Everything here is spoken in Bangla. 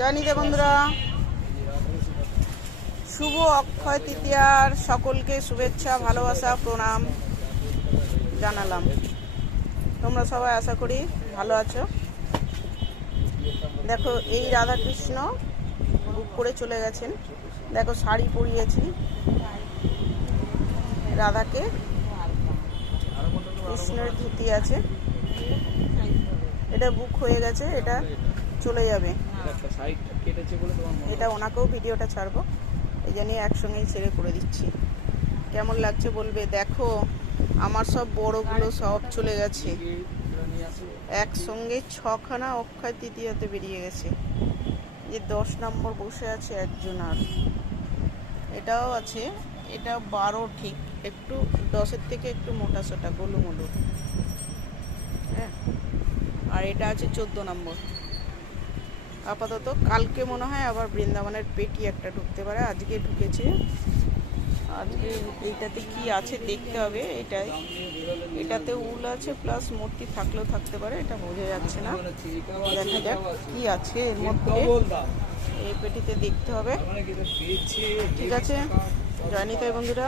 জয়নিতে বন্ধুরা, শুভ অক্ষয় তৃতীয়ার সকলকে শুভেচ্ছা, ভালোবাসা, প্রণাম জানালাম। তোমরা সবাই আশা করি ভালো আছো। দেখো, এই রাধাকৃষ্ণ বুক করে চলে গেছেন। দেখো, শাড়ি পরিয়েছি রাধাকে, কৃষ্ণের ধুতি আছে। এটা বুক হয়ে গেছে, এটা চলে যাবে। এটা ওনাকেও ভিডিওটা ছাড়বো, এই জন্য একসঙ্গেই ছেড়ে করে দিচ্ছি। কেমন লাগছে বলবে। দেখো, আমার সব বড়গুলো সব চলে গেছে, একসঙ্গে 6খানা অক্ষয় তৃতীয়াতে বেরিয়ে গেছে। যে 10 নম্বর বসে আছে একজন, আর এটাও আছে, এটা 12 ঠিক, একটু 10-এর থেকে একটু মোটা সোটা গোলুমোলু। হ্যাঁ, আর এটা আছে 14 নম্বর। আপাতত কালকে মনে হয় আবার বৃন্দাবনের পেটি একটা ঢুকতে পারে, আজকে ঢুকেছে। আজকে এইটাতে কি আছে দেখতে হবে। এটাতে উল আছে, প্লাস মূর্তি থাকলেও থাকতে পারে, এটা বোঝা যাচ্ছে না। দেখা যাক কি আছে এর মধ্যে, এই পেটিতে দেখতে হবে। ঠিক আছে, জয়নিতাই বন্ধুরা।